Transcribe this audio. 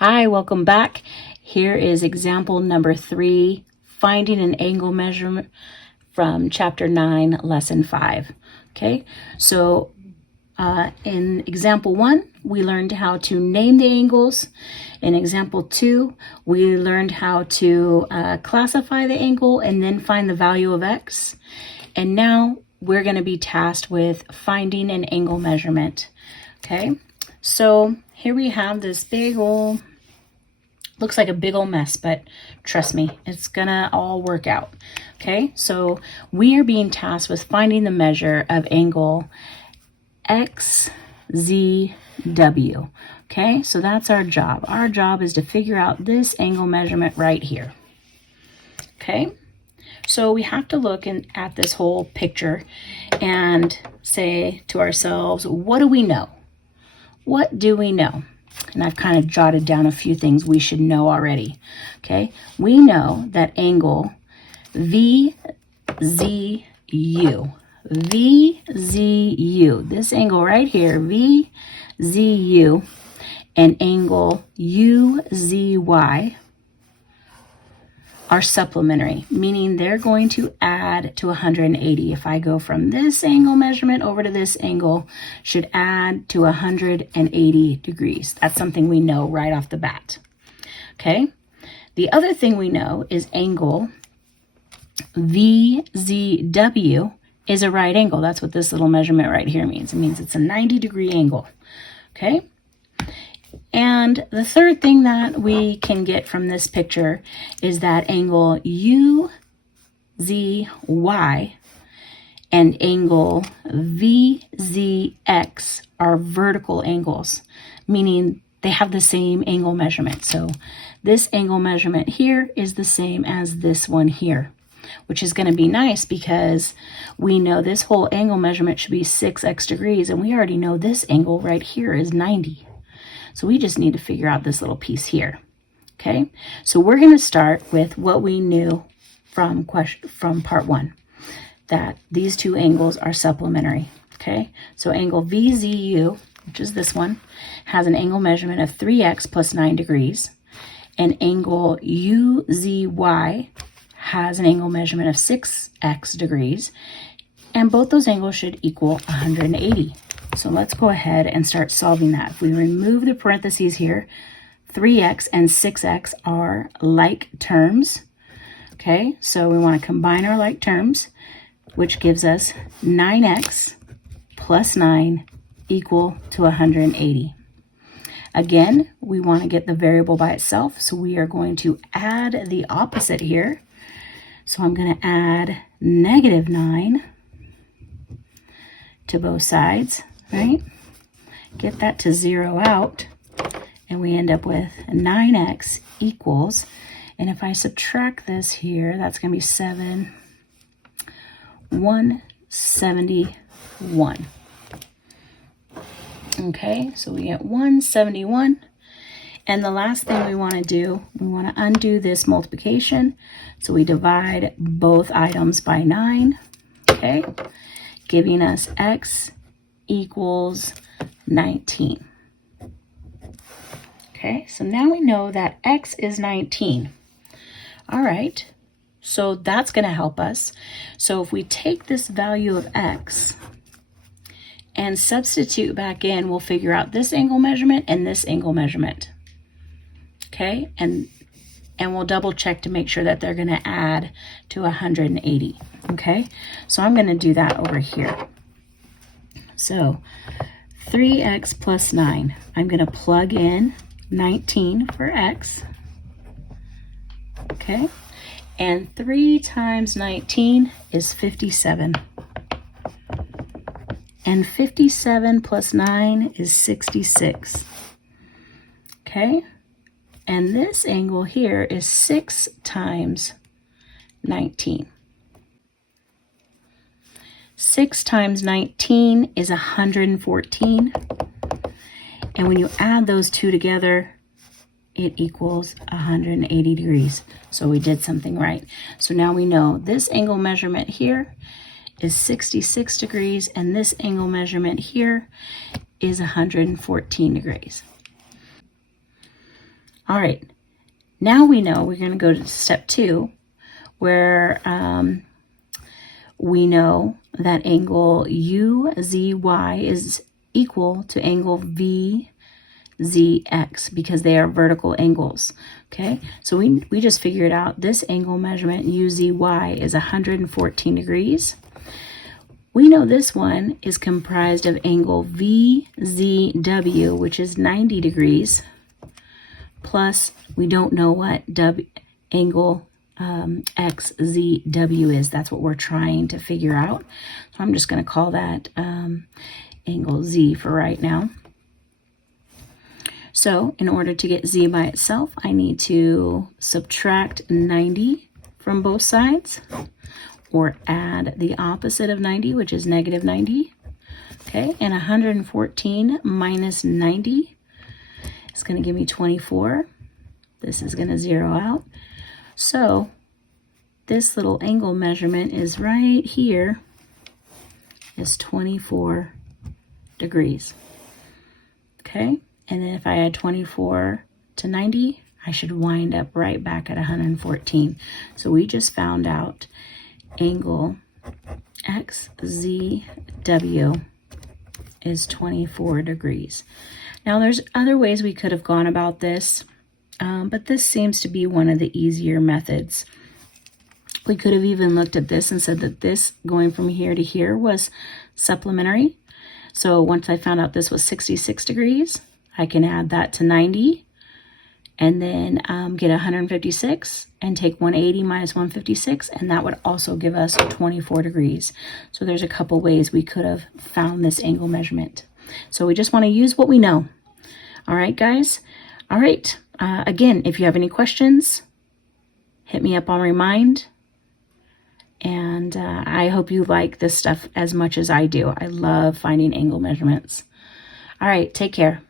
Hi, welcome back. Here is example number 3, finding an angle measurement from chapter 9, lesson 5. Okay, so in example 1, we learned how to name the angles. In example 2, we learned how to classify the angle and then find the value of x. And now we're going to be tasked with finding an angle measurement. Okay, so here we have this big old, looks like a big old mess, but trust me, it's gonna all work out. Okay, so we are being tasked with finding the measure of angle XZW. Okay, so that's our job. Our job is to figure out this angle measurement right here. Okay, so we have to look at this whole picture and say to ourselves, what do we know? What do we know? And I've kind of jotted down a few things we should know already. Okay, we know that angle VZU, this angle right here, VZU, and angle UZY are supplementary, meaning they're going to add to 180. If I go from this angle measurement over to this angle, should add to 180 degrees. That's something we know right off the bat. Okay, the other thing we know is angle VZW is a right angle. That's what this little measurement right here means. It means it's a 90-degree angle. Okay, and the third thing that we can get from this picture is that angle UZY and angle VZX are vertical angles, meaning they have the same angle measurement. So this angle measurement here is the same as this one here, which is going to be nice because we know this whole angle measurement should be 6x degrees, and we already know this angle right here is 90. So we just need to figure out this little piece here. Okay, so we're going to start with what we knew from part 1, that these two angles are supplementary. Okay, so angle VZU, which is this one, has an angle measurement of 3x plus 9 degrees, and angle UZY has an angle measurement of 6x degrees, and both those angles should equal 180. So let's go ahead and start solving that. If we remove the parentheses here, 3x and 6x are like terms. Okay, so we want to combine our like terms, which gives us 9x plus 9 equal to 180. Again, we want to get the variable by itself, so we are going to add the opposite here. So I'm going to add negative 9 to both sides. Right? Get that to zero out, and we end up with 9x equals, and if I subtract this here, that's going to be 171. Okay, so we get 171. And the last thing we want to do, we want to undo this multiplication. So we divide both items by 9, okay, giving us x equals 19. Okay, so now we know that x is 19. All right, so that's going to help us. So if we take this value of x and substitute back in, we'll figure out this angle measurement and this angle measurement. Okay, and we'll double check to make sure that they're going to add to 180. Okay, so I'm going to do that over here. So 3x plus 9, I'm going to plug in 19 for x, okay, and 3 times 19 is 57, and 57 plus 9 is 66, okay, and this angle here is 6 times 19. 6 times 19 is 114. And when you add those two together, it equals 180 degrees. So we did something right. So now we know this angle measurement here is 66 degrees, and this angle measurement here is 114 degrees. All right, now we know we're going to go to step 2, where we know that angle UZY is equal to angle VZX because they are vertical angles. Okay, so we just figured out this angle measurement UZY is 114 degrees. We know this one is comprised of angle VZW, which is 90 degrees, plus we don't know what angle XZW is. That's what we're trying to figure out. So I'm just going to call that angle Z for right now. So in order to get Z by itself, I need to subtract 90 from both sides, or add the opposite of 90, which is negative 90. Okay, and 114 minus 90 is going to give me 24. This is going to zero out. So this little angle measurement is right here, is 24 degrees. Okay, and then if I add 24 to 90, I should wind up right back at 114. So we just found out angle XZW is 24 degrees. Now there's other ways we could have gone about this, but this seems to be one of the easier methods. We could have even looked at this and said that this going from here to here was supplementary. So once I found out this was 66 degrees, I can add that to 90 and then get 156 and take 180 minus 156, and that would also give us 24 degrees. So there's a couple ways we could have found this angle measurement. So we just want to use what we know. All right, guys. All right. Again, if you have any questions, hit me up on Remind. And I hope you like this stuff as much as I do. I love finding angle measurements. All right, take care.